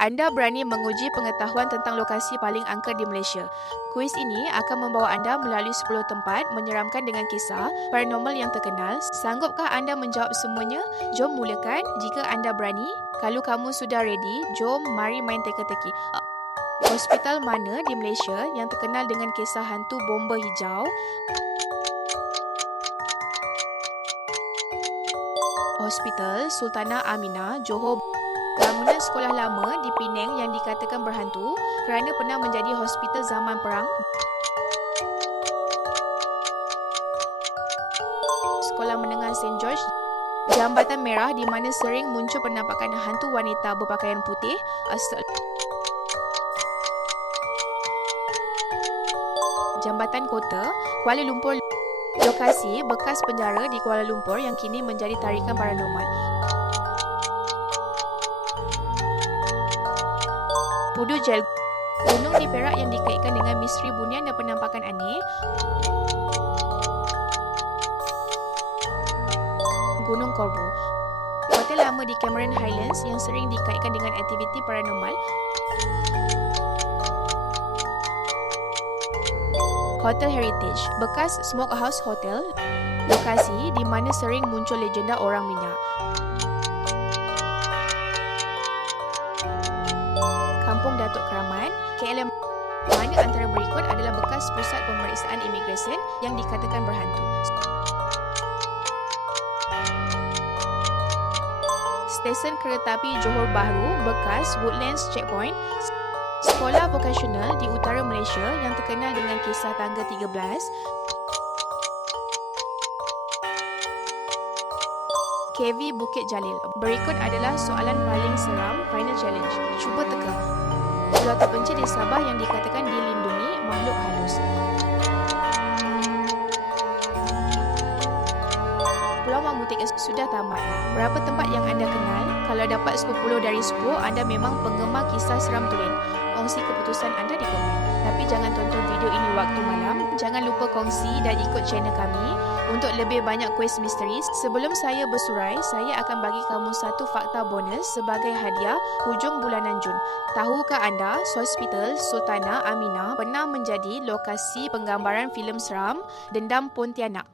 Anda berani menguji pengetahuan tentang lokasi paling angker di Malaysia. Kuis ini akan membawa anda melalui 10 tempat menyeramkan dengan kisah paranormal yang terkenal. Sanggupkah anda menjawab semuanya? Jom mulakan jika anda berani. Kalau kamu sudah ready, jom mari main teka-teki. Hospital mana di Malaysia yang terkenal dengan kisah hantu bomba hijau? Hospital Sultanah Aminah, Johor. Bangunan sekolah lama di Penang yang dikatakan berhantu kerana pernah menjadi hospital zaman perang. Sekolah menengah St. George. Jambatan Merah di mana sering muncul penampakan hantu wanita berpakaian putih. Jambatan Kota, Kuala Lumpur. Lokasi bekas penjara di Kuala Lumpur yang kini menjadi tarikan paranormal. Pudu Jel, gunung di Perak yang dikaitkan dengan misteri bunian dan penampakan aneh. Gunung Korbu, hotel lama di Cameron Highlands yang sering dikaitkan dengan aktiviti paranormal. Hotel Heritage, bekas smokehouse hotel, lokasi di mana sering muncul legenda orang minyak. Kampung Datuk Keramat, KLM, mana antara berikut adalah bekas pusat pemeriksaan imigresen yang dikatakan berhantu. Stesen Keretapi Johor Bahru, bekas Woodlands Checkpoint. Sekolah vokasional di utara Malaysia yang terkenal dengan kisah tangga 13. KV Bukit Jalil. Berikut adalah soalan paling seram, final challenge. Cuba teka. Pulau terpencil di Sabah yang dikatakan dilindungi makhluk halus. Pulau Mamutik sudah tamat. Berapa tempat yang anda kenal? Kalau dapat 10 dari 10, anda memang penggemar kisah seram tulen. Kongsi keputusan anda di komen. Tapi jangan tonton video ini waktu malam. Jangan lupa kongsi dan ikut channel kami untuk lebih banyak kuis misteri. Sebelum saya bersurai, saya akan bagi kamu satu fakta bonus sebagai hadiah hujung bulanan Jun. Tahukah anda, Hospital Sultanah Aminah pernah menjadi lokasi penggambaran filem seram Dendam Pontianak?